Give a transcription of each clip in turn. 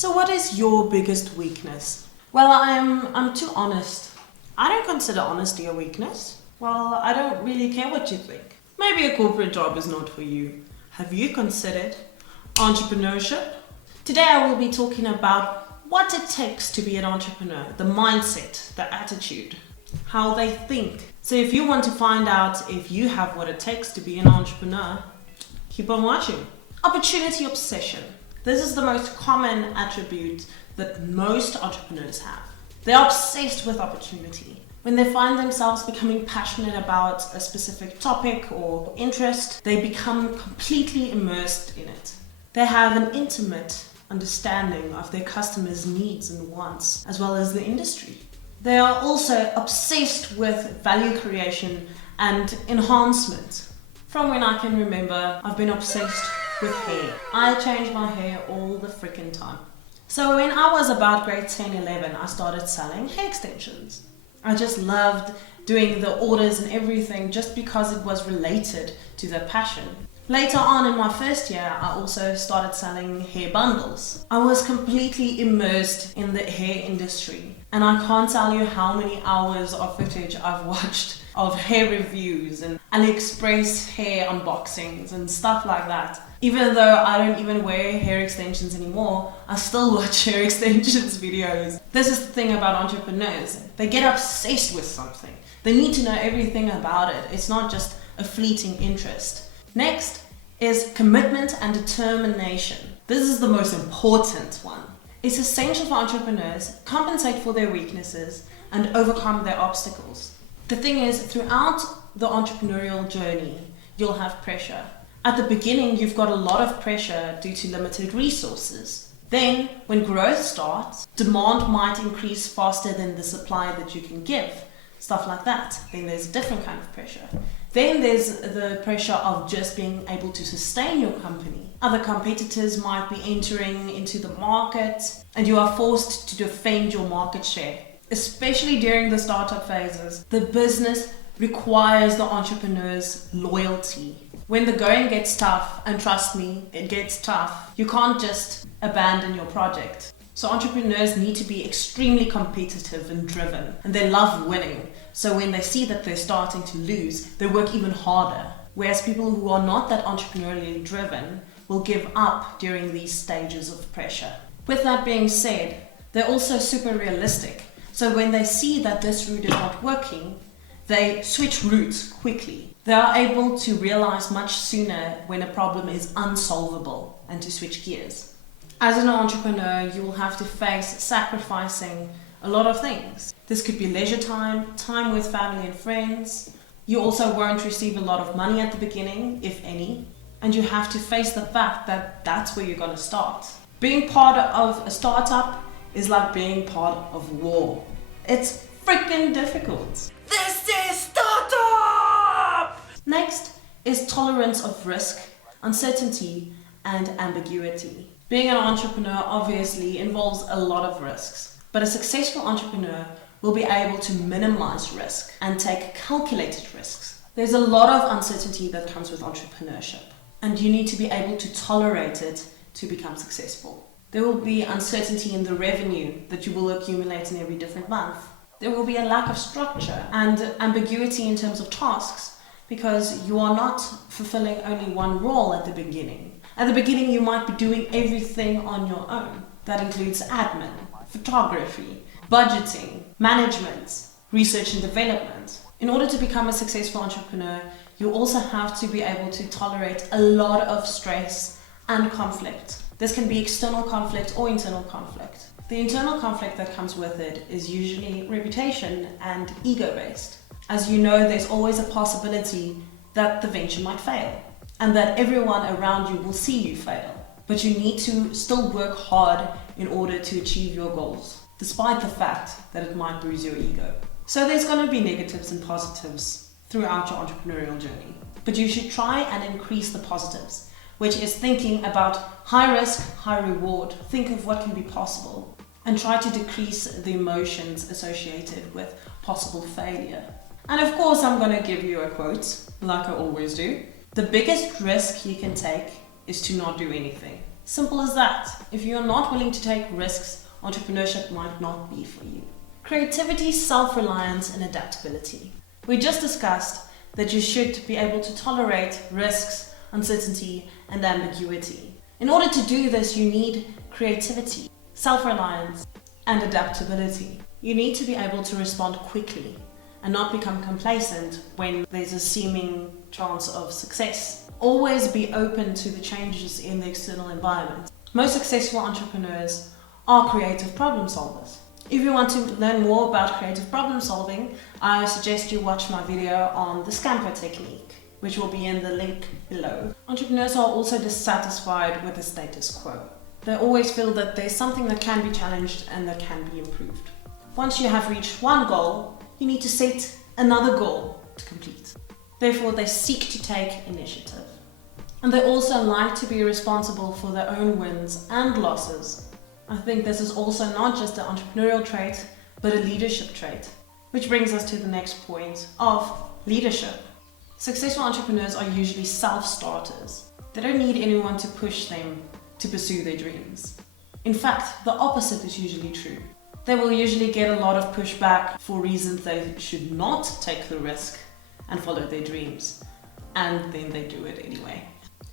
So what is your biggest weakness? Well, I'm too honest. I don't consider honesty a weakness. Well, I don't really care what you think. Maybe a corporate job is not for you. Have you considered entrepreneurship? Today I will be talking about what it takes to be an entrepreneur, the mindset, the attitude, how they think. So if you want to find out if you have what it takes to be an entrepreneur, keep on watching. Opportunity obsession. This is the most common attribute that most entrepreneurs have. They're obsessed with opportunity. When they find themselves becoming passionate about a specific topic or interest, they become completely immersed in it. They have an intimate understanding of their customers' needs and wants, as well as the industry. They are also obsessed with value creation and enhancement. From when I can remember, I've been obsessed with hair. I change my hair all the freaking time. So when I was about grade 10, 11, I started selling hair extensions. I just loved doing the orders and everything just because it was related to their passion. Later on in my first year, I also started selling hair bundles. I was completely immersed in the hair industry, and I can't tell you how many hours of footage I've watched of hair reviews and AliExpress hair unboxings and stuff like that. Even though I don't even wear hair extensions anymore, I still watch hair extensions videos. This is the thing about entrepreneurs. They get obsessed with something. They need to know everything about it. It's not just a fleeting interest. Next is commitment and determination. This is the most important one. It's essential for entrepreneurs to compensate for their weaknesses and overcome their obstacles. The thing is, throughout the entrepreneurial journey, you'll have pressure. At the beginning, you've got a lot of pressure due to limited resources. Then, when growth starts, demand might increase faster than the supply that you can give. Stuff like that. Then there's a different kind of pressure. Then there's the pressure of just being able to sustain your company. Other competitors might be entering into the market, and you are forced to defend your market share. Especially during the startup phases, the business requires the entrepreneur's loyalty. When the going gets tough, and trust me, it gets tough, you can't just abandon your project. So entrepreneurs need to be extremely competitive and driven, and they love winning. So when they see that they're starting to lose, they work even harder. Whereas people who are not that entrepreneurially driven will give up during these stages of pressure. With that being said, they're also super realistic. So when they see that this route is not working, they switch routes quickly. They are able to realize much sooner when a problem is unsolvable and to switch gears. As an entrepreneur, you will have to face sacrificing a lot of things. This could be leisure time, time with family and friends. You also won't receive a lot of money at the beginning, if any, and you have to face the fact that that's where you're going to start. Being part of a startup is like being part of war. It's freaking difficult. This is startup! Next is tolerance of risk, uncertainty, and ambiguity. Being an entrepreneur obviously involves a lot of risks, but a successful entrepreneur will be able to minimize risk and take calculated risks. There's a lot of uncertainty that comes with entrepreneurship, and you need to be able to tolerate it to become successful. There will be uncertainty in the revenue that you will accumulate in every different month. There will be a lack of structure and ambiguity in terms of tasks because you are not fulfilling only one role at the beginning. At the beginning, you might be doing everything on your own. That includes admin, photography, budgeting, management, research and development. In order to become a successful entrepreneur, you also have to be able to tolerate a lot of stress and conflict. This can be external conflict or internal conflict. The internal conflict that comes with it is usually reputation and ego-based. As you know, there's always a possibility that the venture might fail and that everyone around you will see you fail. But you need to still work hard in order to achieve your goals, despite the fact that it might bruise your ego. So there's going to be negatives and positives throughout your entrepreneurial journey. But you should try and increase the positives, which is thinking about high risk, high reward. Think of what can be possible and try to decrease the emotions associated with possible failure. And of course, I'm going to give you a quote, like I always do. The biggest risk you can take is to not do anything. Simple as that. If you're not willing to take risks, entrepreneurship might not be for you. Creativity, self-reliance, and adaptability. We just discussed that you should be able to tolerate risks, uncertainty, and ambiguity. In order to do this, you need creativity, self-reliance, and adaptability. You need to be able to respond quickly and not become complacent when there's a seeming chance of success. Always be open to the changes in the external environment. Most successful entrepreneurs are creative problem solvers. If you want to learn more about creative problem solving, I suggest you watch my video on the SCAMPER technique, which will be in the link below. Entrepreneurs are also dissatisfied with the status quo. They always feel that there's something that can be challenged and that can be improved. Once you have reached one goal, you need to set another goal to complete. Therefore, they seek to take initiative. And they also like to be responsible for their own wins and losses. I think this is also not just an entrepreneurial trait, but a leadership trait. Which brings us to the next point of leadership. Successful entrepreneurs are usually self-starters. They don't need anyone to push them to pursue their dreams. In fact, the opposite is usually true. They will usually get a lot of pushback for reasons they should not take the risk and follow their dreams. And then they do it anyway.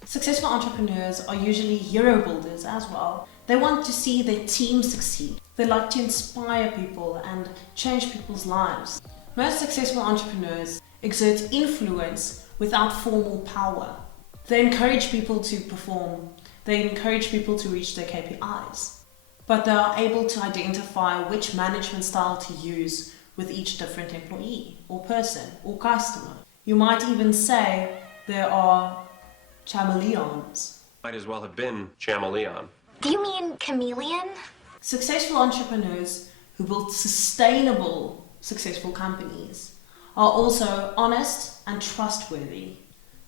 Successful entrepreneurs are usually hero builders as well. They want to see their team succeed. They like to inspire people and change people's lives. Most successful entrepreneurs exert influence without formal power. They encourage people to perform. They encourage people to reach their KPIs. But they are able to identify which management style to use with each different employee or person or customer. You might even say there are chameleons. Might as well have been chameleon. Do you mean chameleon? Successful entrepreneurs who build sustainable, successful companies are also honest and trustworthy.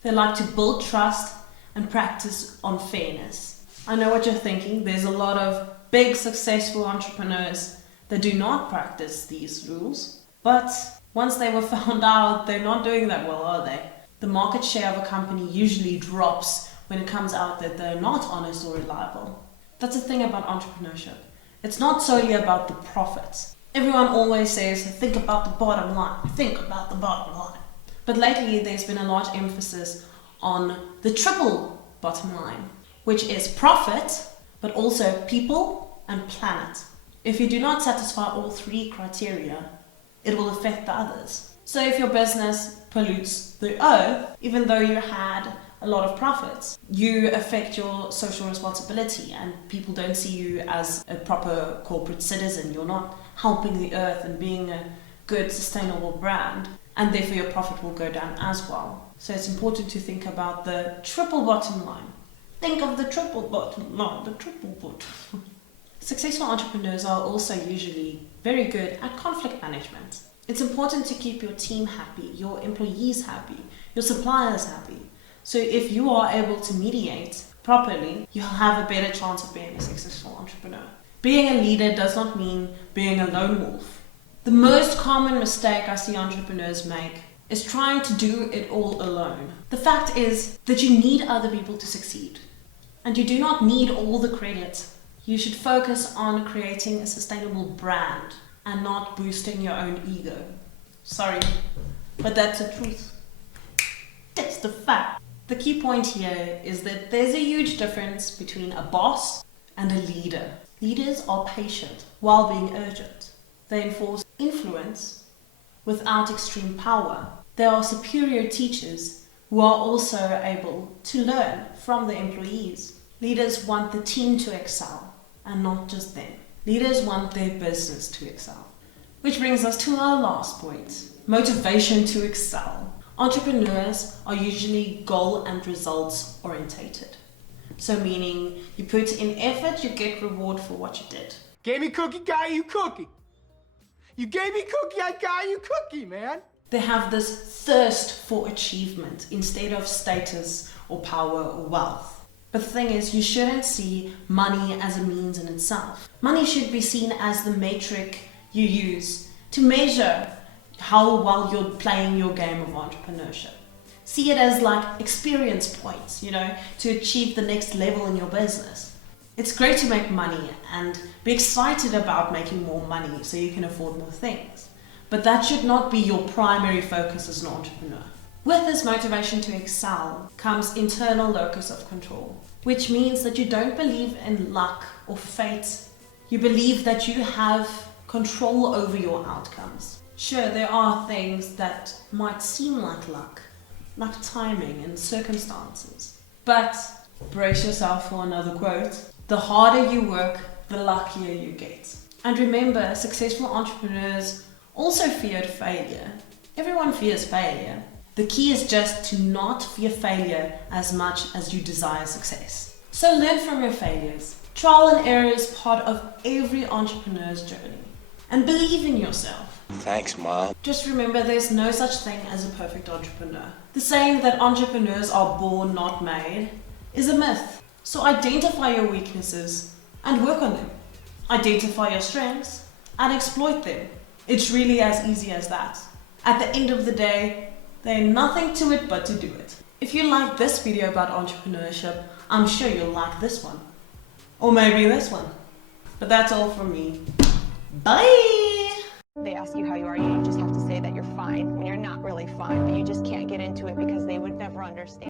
They like to build trust and practice on fairness. I know what you're thinking. There's a lot of big, successful entrepreneurs that do not practice these rules. But once they were found out, they're not doing that well, are they? The market share of a company usually drops when it comes out that they're not honest or reliable. That's the thing about entrepreneurship. It's not solely about the profits. Everyone always says, think about the bottom line, think about the bottom line. But lately there's been a large emphasis on the triple bottom line, which is profit, but also people and planet. If you do not satisfy all three criteria, it will affect the others. So if your business pollutes the earth, even though you had a lot of profits, you affect your social responsibility and people don't see you as a proper corporate citizen. You're not helping the earth and being a good, sustainable brand, and therefore your profit will go down as well. So it's important to think about the triple bottom line. Think of the triple bottom line, the triple bottom. Successful entrepreneurs are also usually very good at conflict management. It's important to keep your team happy, your employees happy, your suppliers happy. So if you are able to mediate properly, you'll have a better chance of being a successful entrepreneur. Being a leader does not mean being a lone wolf. The most common mistake I see entrepreneurs make is trying to do it all alone. The fact is that you need other people to succeed. And you do not need all the credit. You should focus on creating a sustainable brand and not boosting your own ego. Sorry, but that's the truth. That's the fact. The key point here is that there's a huge difference between a boss and a leader. Leaders are patient while being urgent. They enforce influence without extreme power. They are superior teachers who are also able to learn from the employees. Leaders want the team to excel and not just them. Leaders want their business to excel. Which brings us to our last point, motivation to excel. Entrepreneurs are usually goal and results orientated. So meaning you put in effort, you get reward for what you did. Gave me cookie, got you cookie. You gave me cookie, I got you cookie, man. They have this thirst for achievement instead of status or power or wealth. But the thing is, you shouldn't see money as a means in itself. Money should be seen as the metric you use to measure how well you're playing your game of entrepreneurship. See it as like experience points, to achieve the next level in your business. It's great to make money and be excited about making more money so you can afford more things. But that should not be your primary focus as an entrepreneur. With this motivation to excel comes internal locus of control, which means that you don't believe in luck or fate. You believe that you have control over your outcomes. Sure, there are things that might seem like luck, like timing and circumstances. But brace yourself for another quote. The harder you work, the luckier you get. And remember, successful entrepreneurs also feared failure. Everyone fears failure. The key is just to not fear failure as much as you desire success. So learn from your failures. Trial and error is part of every entrepreneur's journey. And believe in yourself. Thanks, Mom. Just remember, there's no such thing as a perfect entrepreneur. The saying that entrepreneurs are born, not made, is a myth. So identify your weaknesses and work on them. Identify your strengths and exploit them. It's really as easy as that. At the end of the day, there's nothing to it but to do it. If you like this video about entrepreneurship, I'm sure you'll like this one. Or maybe this one. But that's all from me. Bye! They ask you how you are, you just have to say that you're fine when you're not really fine, but you just can't get into it because they would never understand.